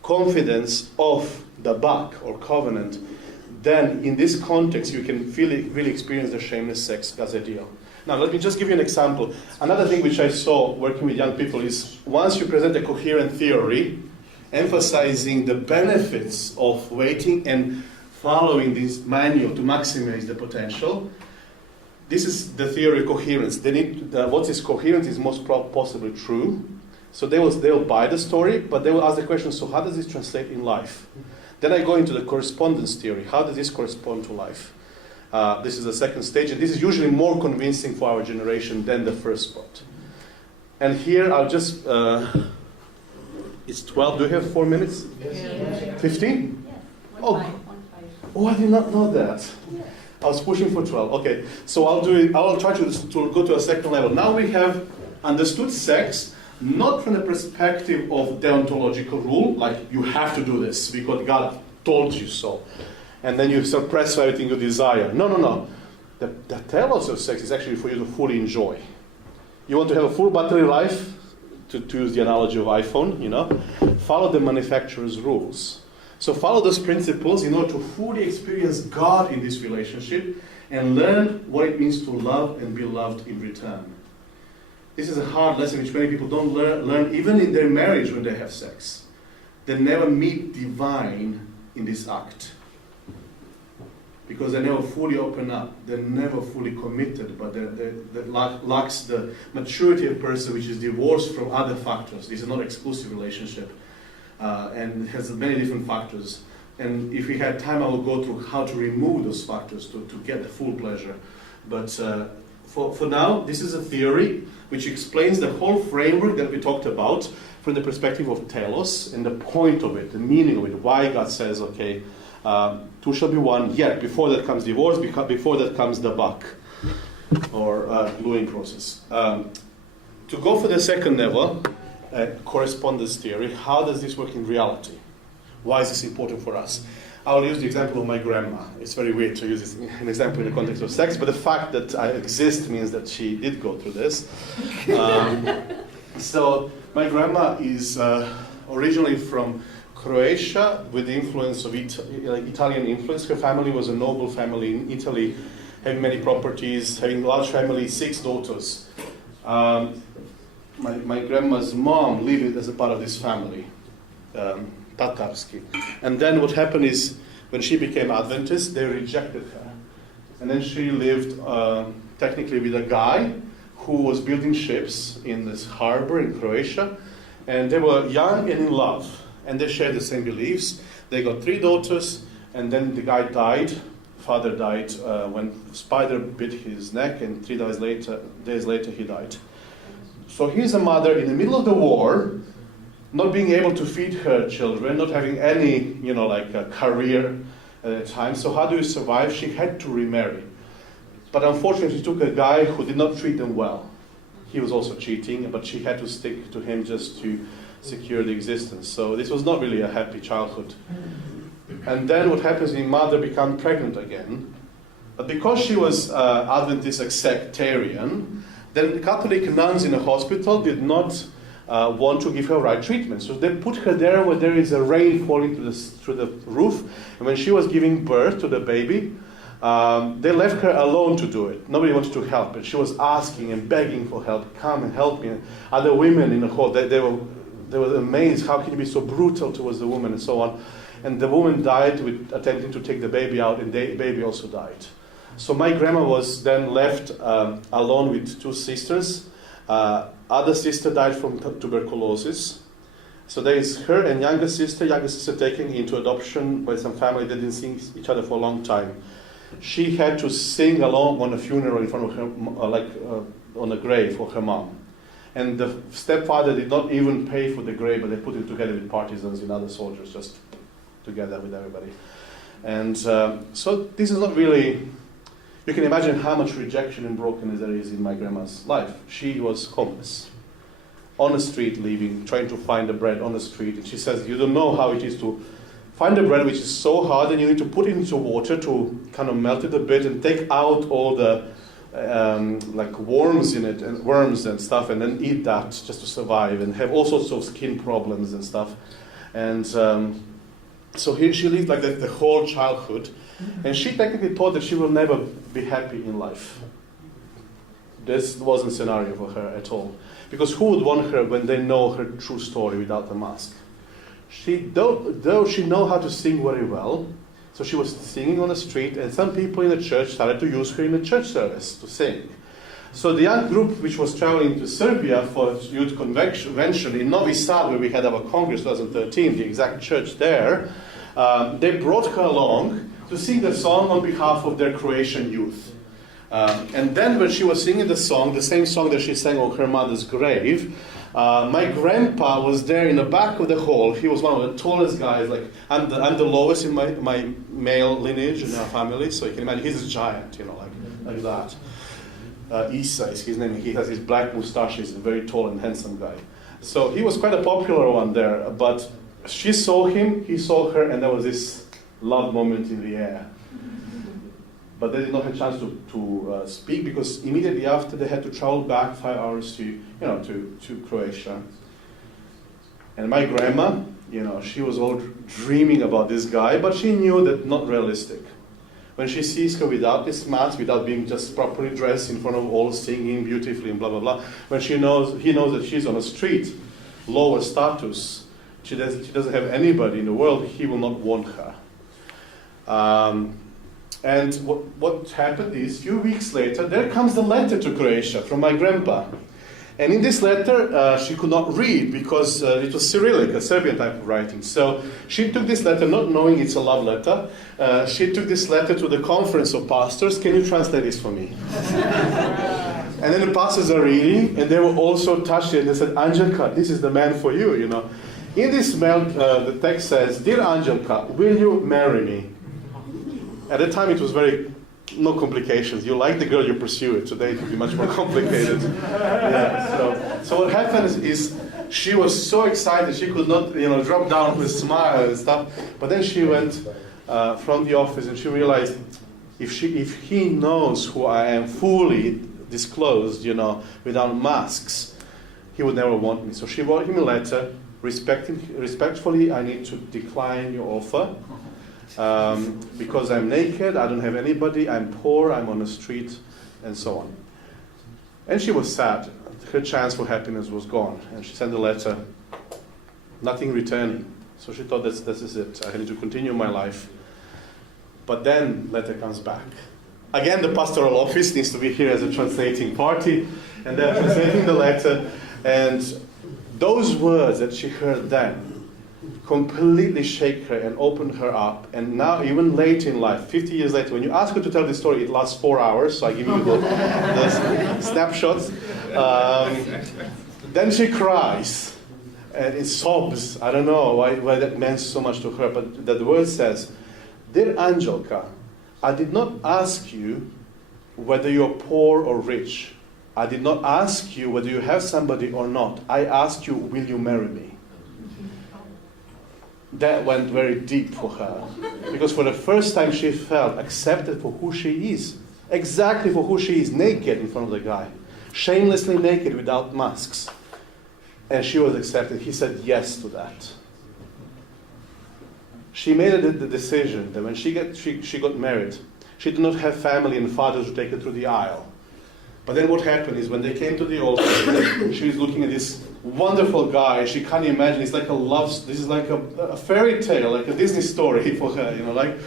confidence of the back or covenant, then in this context you can really experience the shameless sex as ideal. Now let me just give you an example. Another thing which I saw working with young people is once you present a coherent theory, emphasizing the benefits of waiting and following this manual to maximize the potential, this is the theory of coherence. What is coherent is most possibly true. So they'll buy the story, but they will ask the question, so how does this translate in life? Then I go into the correspondence theory. How does this correspond to life? This is the second stage, and this is usually more convincing for our generation than the first spot. And here I'll just, it's 12, do you have 4 minutes? Yes. 15? Yes. Oh, I did not know that. I was pushing for 12. Okay, so I will try to go to a second level. Now we have understood sex, not from the perspective of deontological rule, like you have to do this because God told you so. And then you suppress everything you desire. No. The telos of sex is actually for you to fully enjoy. You want to have a full battery life, to use the analogy of iPhone, follow the manufacturer's rules. So follow those principles in order to fully experience God in this relationship and learn what it means to love and be loved in return. This is a hard lesson which many people don't learn even in their marriage when they have sex. They never meet divine in this act. Because they never fully open up. They're never fully committed, but that lacks the maturity of a person which is divorced from other factors. This is not an exclusive relationship. And has many different factors. And if we had time, I will go through how to remove those factors to get the full pleasure. But for now, this is a theory which explains the whole framework that we talked about from the perspective of telos and the point of it, the meaning of it, why God says, okay, two shall be one, yet before that comes divorce, before that comes the buck, or gluing process. To go for the second level, correspondence theory, how does this work in reality? Why is this important for us? I'll use the example of my grandma. It's very weird to use this an example in the context of sex, but the fact that I exist means that she did go through this. So my grandma is originally from Croatia with the influence of Italian influence. Her family was a noble family in Italy, having many properties, having a large family, 6 daughters. My grandma's mom lived as a part of this family, Tatarski. And then what happened is, when she became Adventist, they rejected her. And then she lived technically with a guy who was building ships in this harbor in Croatia. And they were young and in love. And they shared the same beliefs. They got 3 daughters, and then the guy died. Father died when a spider bit his neck, and 3 days later he died. So here's a mother in the middle of the war, not being able to feed her children, not having any, a career at the time. So how do you survive? She had to remarry. But unfortunately, she took a guy who did not treat them well. He was also cheating, but she had to stick to him just to secure the existence. So this was not really a happy childhood. And then what happens is mother becomes pregnant again. But because she was Adventist sectarian, Then Catholic nuns in a hospital did not want to give her right treatment. So they put her there where there is a rain falling through the roof. And when she was giving birth to the baby, they left her alone to do it. Nobody wanted to help her. She was asking and begging for help. Come and help me. And other women in the hall, they were amazed. How can you be so brutal towards the woman and so on? And the woman died with attempting to take the baby out, and the baby also died. So my grandma was then left alone with two sisters. Other sister died from tuberculosis. So there is her and younger sister taken into adoption by some family that didn't see each other for a long time. She had to sing along on a funeral in front of her, on a grave for her mom. And the stepfather did not even pay for the grave, but they put it together with partisans and other soldiers, just together with everybody. And so this is not really, you can imagine how much rejection and brokenness there is in my grandma's life. She was homeless, on the street living, trying to find the bread on the street. And she says, you don't know how it is to find the bread, which is so hard, and you need to put it into water to kind of melt it a bit and take out all the like worms in it, and worms and stuff, and then eat that just to survive, and have all sorts of skin problems and stuff. And so here she lived like the whole childhood, and she technically thought that she will never be happy in life. This wasn't a scenario for her at all, because who would want her when they know her true story without the mask? Though she know how to sing very well, so she was singing on the street, and some people in the church started to use her in the church service to sing. So the young group which was traveling to Serbia for youth convention in Novi Sad, where we had our Congress 2013, the exact church there, they brought her along to sing the song on behalf of their Croatian youth. And then when she was singing the same song that she sang on her mother's grave, my grandpa was there in the back of the hall. He was one of the tallest guys. Like I'm the lowest in my male lineage in our family, so you can imagine he's a giant, like that. Isa is his name. He has his black mustache. He's a very tall and handsome guy. So he was quite a popular one there. But she saw him, he saw her, and there was this love moment in the air. But they did not have a chance to speak, because immediately after they had to travel back 5 hours to Croatia. And my grandma, she was all dreaming about this guy, but she knew that not realistic. When she sees her without this mask, without being just properly dressed in front of all, singing beautifully and blah blah blah, when he knows that she's on a street, lower status, she doesn't have anybody in the world, he will not want her. And what happened is, a few weeks later, there comes the letter to Croatia from my grandpa. And in this letter, she could not read because it was Cyrillic, a Serbian type of writing. So she took this letter, not knowing it's a love letter. She took this letter to the conference of pastors. Can you translate this for me? And then the pastors are reading, and they were also touched, and they said, Angelka, this is the man for you, In this mail, the text says, Dear Angelka, will you marry me? At the time, it was no complications. You like the girl, you pursue it. Today, it would be much more complicated. Yeah. So what happens is, she was so excited, she could not, drop down with a smile and stuff. But then she went from the office, and she realized, if he knows who I am fully disclosed, without masks, he would never want me. So she wrote him a letter, respectfully, I need to decline your offer. Because I'm naked, I don't have anybody, I'm poor, I'm on the street, and so on. And she was sad. Her chance for happiness was gone. And she sent a letter, nothing returning. So she thought, this is it. I need to continue my life. But then, letter comes back. Again, the pastoral office needs to be here as a translating party. And they're translating the letter. And those words that she heard then completely shake her and open her up. And now, even late in life, 50 years later, when you ask her to tell this story, it lasts 4 hours, so I give you the snapshots. Then she cries, and it sobs. I don't know why that meant so much to her, but the word says, Dear Angelka, I did not ask you whether you're poor or rich. I did not ask you whether you have somebody or not. I asked you, will you marry me? That went very deep for her, because for the first time she felt accepted for who she is, exactly for who she is, naked in front of the guy, shamelessly naked without masks. And she was accepted. He said yes to that. She made the decision that when she got married, she did not have family and fathers to take her through the aisle. But then what happened is when they came to the altar, she was looking at this wonderful guy. She can't imagine. It's like this is like a fairy tale, like a Disney story for her. You know, like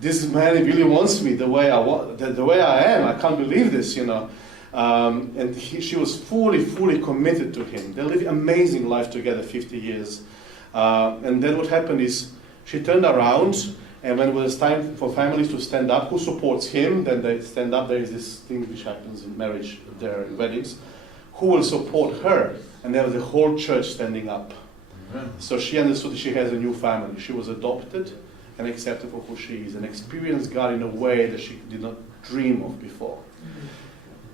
this man really wants me the way I am. I can't believe this. You know, and she was fully committed to him. They lived an amazing life together, 50 years. And then what happened is she turned around. And when it was time for families to stand up, who supports him, then they stand up. There is this thing which happens in marriage, there in weddings. Who will support her? And there was the whole church standing up. Amen. So she understood that she has a new family. She was adopted and accepted for who she is and experienced God in a way that she did not dream of before.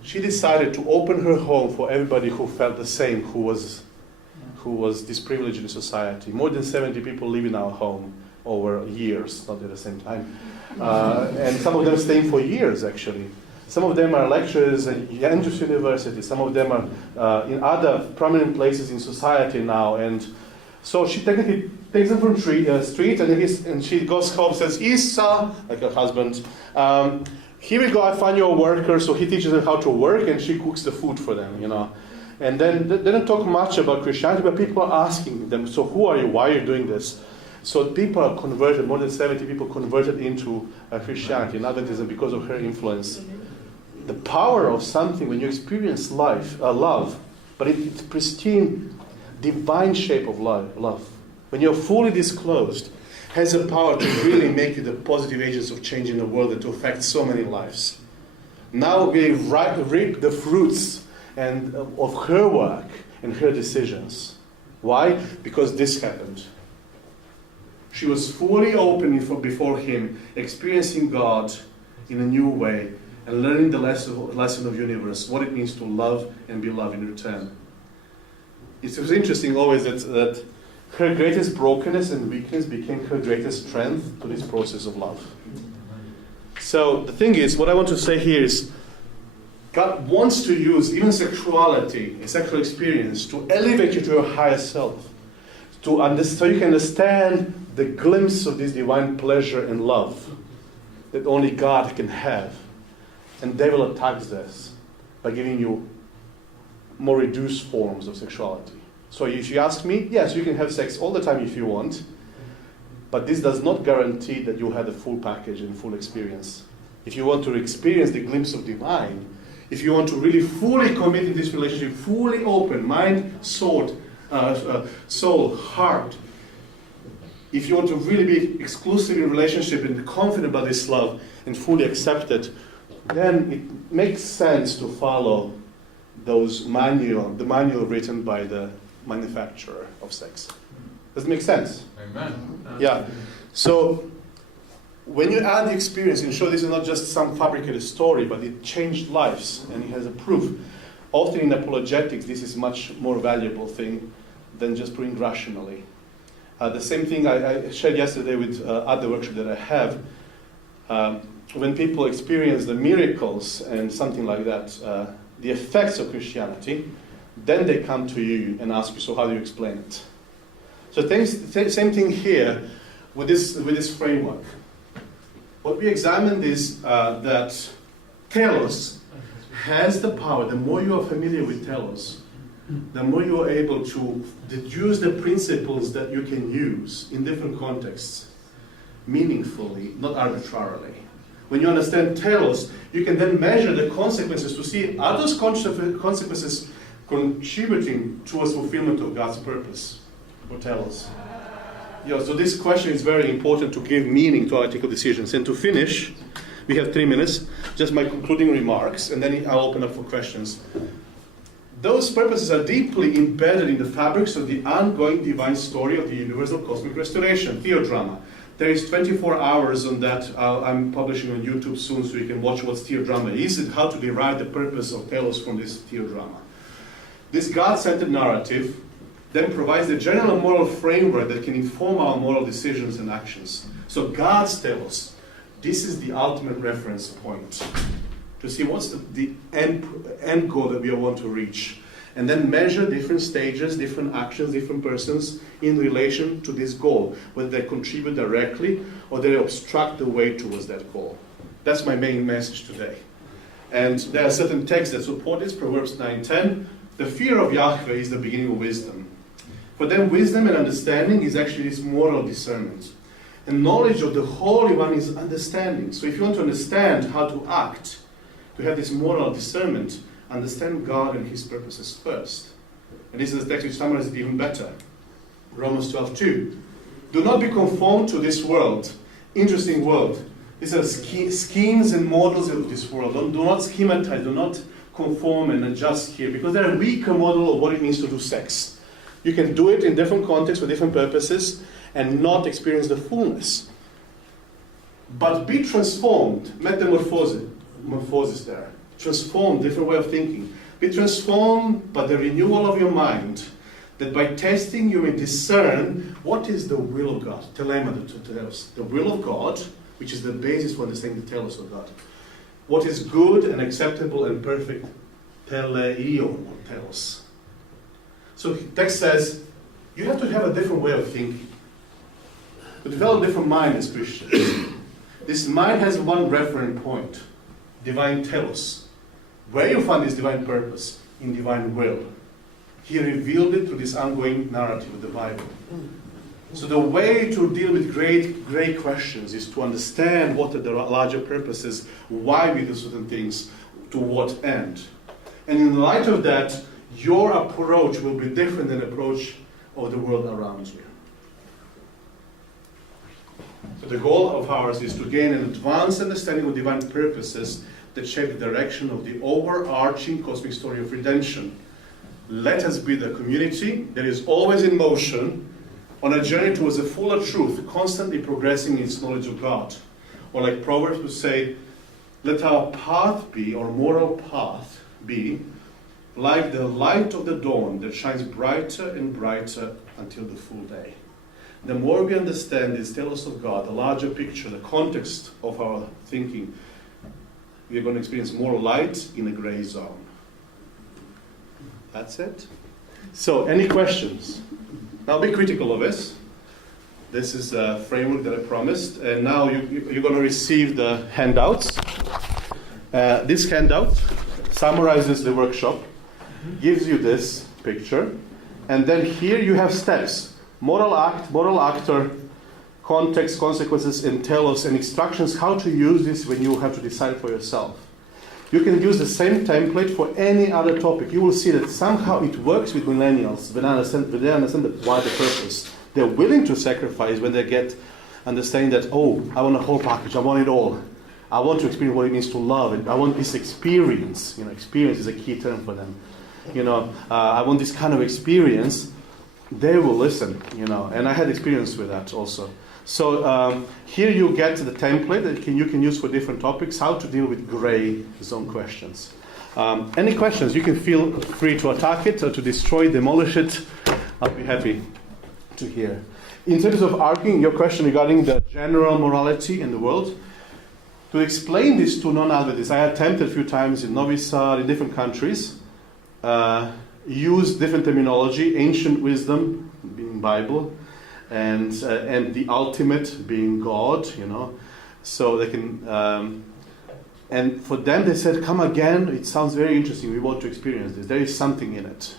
She decided to open her home for everybody who felt the same, who was disprivileged in society. More than 70 people live in our home. Over years, not at the same time. And some of them staying for years, actually. Some of them are lecturers at Andrews University. Some of them are in other prominent places in society now. And so she technically takes them from street, and she goes home and says, Isa, like her husband, here we go, I find you a worker. So he teaches them how to work, and she cooks the food for them, you know. And then they don't talk much about Christianity, but people are asking them, so who are you? Why are you doing this? So people are converted, more than 70 people converted into Christianity and Adventism because of her influence. The power of something when you experience love, but it's pristine, divine shape of love. When you're fully disclosed, has the power to really make you the positive agents of change in the world and to affect so many lives. Now we reap the fruits of her work and her decisions. Why? Because this happened. She was fully open before him, experiencing God in a new way, and learning the lesson of universe, what it means to love and be loved in return. It was interesting always that her greatest brokenness and weakness became her greatest strength to this process of love. So the thing is, what I want to say here is, God wants to use even sexuality, a sexual experience, to elevate you to your higher self, so you can understand the glimpse of this divine pleasure and love that only God can have. And devil attacks this by giving you more reduced forms of sexuality. So if you ask me, yes, you can have sex all the time if you want, but this does not guarantee that you'll have the full package and full experience. If you want to experience the glimpse of divine, if you want to really fully commit in this relationship, fully open, mind, soul, heart, if you want to really be exclusive in relationship and confident about this love and fully accept it, then it makes sense to follow the manual written by the manufacturer of sex. Does it make sense? Amen. Yeah. So when you add the experience and show this is not just some fabricated story, but it changed lives and it has a proof. Often in apologetics, this is much more valuable thing than just proving rationally. The same thing I shared yesterday with other workshops that I have. When people experience the miracles and something like that, the effects of Christianity, then they come to you and ask you, so how do you explain it? So same thing here with this framework. What we examined is that telos has the power. The more you are familiar with telos, the more you are able to deduce the principles that you can use in different contexts, meaningfully, not arbitrarily. When you understand telos, you can then measure the consequences to see, are those consequences contributing towards fulfillment of God's purpose for telos? So this question is very important to give meaning to our ethical decisions. And to finish, we have 3 minutes, just my concluding remarks, and then I'll open up for questions. Those purposes are deeply embedded in the fabrics of the ongoing divine story of the universal cosmic restoration, theodrama. There is 24 hours on that. I'm publishing on YouTube soon, so you can watch what theodrama is and how to derive the purpose of telos from this theodrama. This God-centered narrative then provides the general moral framework that can inform our moral decisions and actions. So God's telos, this is the ultimate reference point. to see what's the end goal that we want to reach. And then measure different stages, different actions, different persons in relation to this goal, whether they contribute directly or they obstruct the way towards that goal. That's my main message today. And there are certain texts that support this. Proverbs 9:10. The fear of Yahweh is the beginning of wisdom. For them, wisdom and understanding is actually this moral discernment. And knowledge of the Holy One is understanding. So if you want to understand how to act, to have this moral discernment, understand God and His purposes first. And this is the text which summarizes it even better. Romans 12:2. Do not be conformed to this world. Interesting world. These are schemes and models of this world. Do not schematize, do not conform and adjust here, because they're a weaker model of what it means to do sex. You can do it in different contexts for different purposes and not experience the fullness. But be transformed, metamorphosis there. Transformed, different way of thinking. Be transformed by the renewal of your mind, that by testing you may discern what is the will of God. Telema, the will of God, which is the basis for understanding the telos of God. What is good and acceptable and perfect, teleion, or telos. So the text says, you have to have a different way of thinking. To develop a different mind as Christians. This mind has one referent point, divine telos. Where you find this divine purpose? In divine will. He revealed it through this ongoing narrative of the Bible. So the way to deal with great questions is to understand what are the larger purposes, why we do certain things, to what end. And in light of that, your approach will be different than the approach of the world around you. So the goal of ours is to gain an advanced understanding of divine purposes that shape the direction of the overarching cosmic story of redemption. Let us be the community that is always in motion, on a journey towards a fuller truth, constantly progressing in its knowledge of God. Or like Proverbs would say, let our path be, or moral path be, like the light of the dawn that shines brighter and brighter until the full day. The more we understand this telos of God, the larger picture, the context of our thinking, we are going to experience more light in a gray zone. That's it. So, any questions? Now be critical of this. This is a framework that I promised. And now you're going to receive the handouts. This handout summarizes the workshop, gives you this picture. And then here you have steps. Moral act, moral actor, context, consequences, and telos, and instructions how to use this when you have to decide for yourself. You can use the same template for any other topic. You will see that somehow it works with millennials when they understand the wider purpose. They're willing to sacrifice when they get understanding that, oh, I want a whole package, I want it all. I want to experience what it means to love, and I want this experience. Experience is a key term for them. I want this kind of experience. They will listen, and I had experience with that also. So here you get the template that you can use for different topics, how to deal with gray zone questions. Any questions? You can feel free to attack it or to destroy, demolish it. I'll be happy to hear. In terms of arguing your question regarding the general morality in the world, to explain this to non-Adventists, I attempted a few times in Novi Sad, in different countries, use different terminology, ancient wisdom being Bible, and the ultimate being God, so they can, and for them they said, come again, it sounds very interesting, we want to experience this, there is something in it,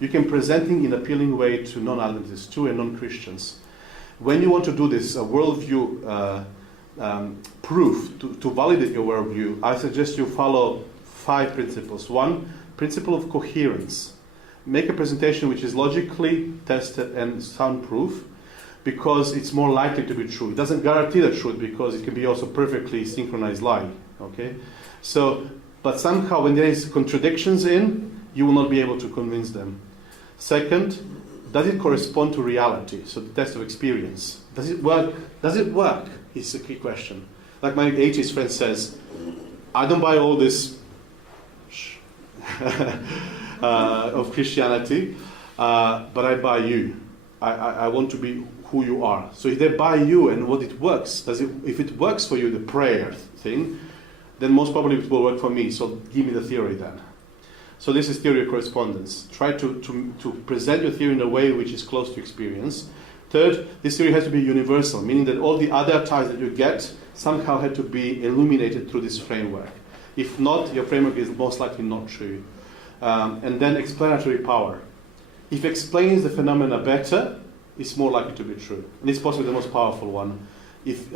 You can present it in an appealing way to non-Adventists too and non-Christians. When you want to do this, a worldview proof, to validate your worldview, I suggest you follow 5 principles. 1, principle of coherence. Make a presentation which is logically tested and soundproof, because it's more likely to be true. It doesn't guarantee the truth, because it can be also perfectly synchronized lie. Okay? So, but somehow when there is contradictions in, you will not be able to convince them. Second, does it correspond to reality? So the test of experience. Does it work? Does it work? Is a key question. Like my atheist friend says, I don't buy all this of Christianity, but I buy you. I want to be who you are. So if they buy you and what it works, if it works for you, the prayer thing, then most probably it will work for me. So give me the theory then. So this is theory of correspondence. Try to present your theory in a way which is close to experience. Third, this theory has to be universal, meaning that all the other types that you get somehow had to be illuminated through this framework. If not, your framework is most likely not true. And then explanatory power. If it explains the phenomena better, it's more likely to be true. And it's possibly the most powerful one. If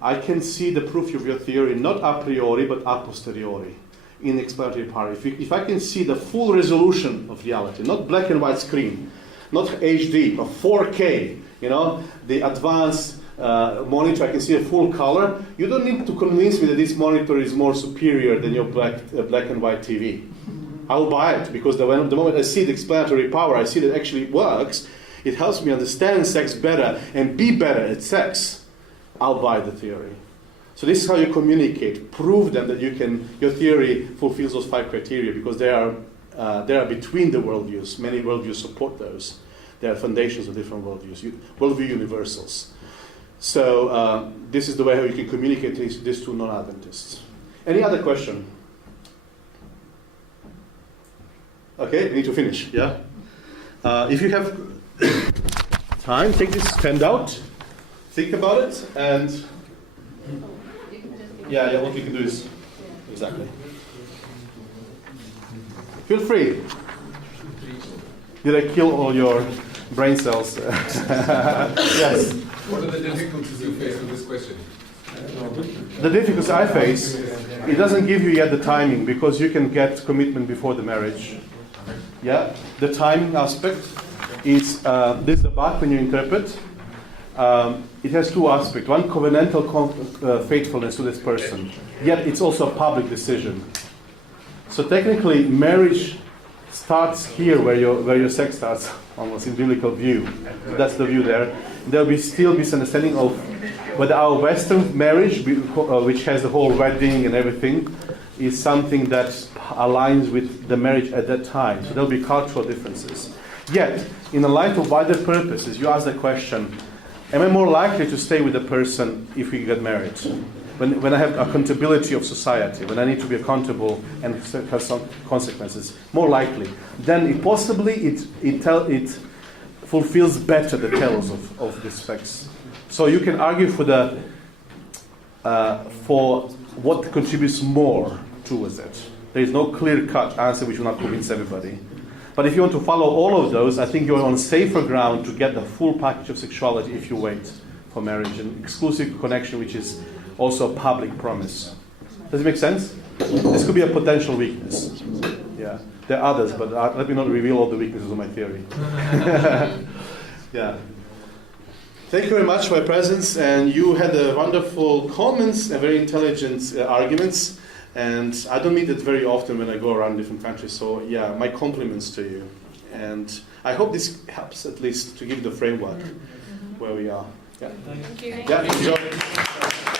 I can see the proof of your theory not a priori but a posteriori in explanatory power. If I can see the full resolution of reality, not black and white screen, not HD, but 4K, the advanced monitor, I can see a full color, you don't need to convince me that this monitor is more superior than your black and white TV. I'll buy it, because the moment I see the explanatory power, I see that it actually works, it helps me understand sex better and be better at sex. I'll buy the theory. So this is how you communicate. Prove them that your theory fulfills those 5 criteria, because they are between the worldviews. Many worldviews support those. They are foundations of different worldviews, worldview universals. So this is the way how you can communicate these two non-Adventists. Any other question? Okay, we need to finish, yeah? If you have time, take this handout, think about it, and yeah, what we can do is, exactly. Feel free. Did I kill all your brain cells? Yes. What are the difficulties you face with this question? The difficulties I face, it doesn't give you yet the timing, because you can get commitment before the marriage. Yeah, the timing aspect is this is the back when you interpret. It has 2 aspects. One, covenantal faithfulness to this person. Yet it's also a public decision. So technically, marriage starts here where your sex starts, almost in biblical view. That's the view there. There will still be misunderstanding of whether our Western marriage, which has the whole wedding and everything, is something that aligns with the marriage at that time. So there'll be cultural differences. Yet, in the light of wider purposes, you ask the question, am I more likely to stay with the person if we get married? When I have accountability of society, when I need to be accountable and have some consequences, more likely. Then it fulfills better the telos of these facts. So you can argue for what contributes more towards it. There is no clear-cut answer which will not convince everybody. But if you want to follow all of those, I think you're on safer ground to get the full package of sexuality if you wait for marriage, and exclusive connection, which is also a public promise. Does it make sense? This could be a potential weakness. Yeah, there are others, but let me not reveal all the weaknesses of my theory. Yeah. Thank you very much for your presence, and you had wonderful comments and very intelligent arguments. And I don't meet it very often when I go around different countries. So yeah, my compliments to you. And I hope this helps at least to give the framework where we are. Yeah. Thank you. Yeah, enjoy.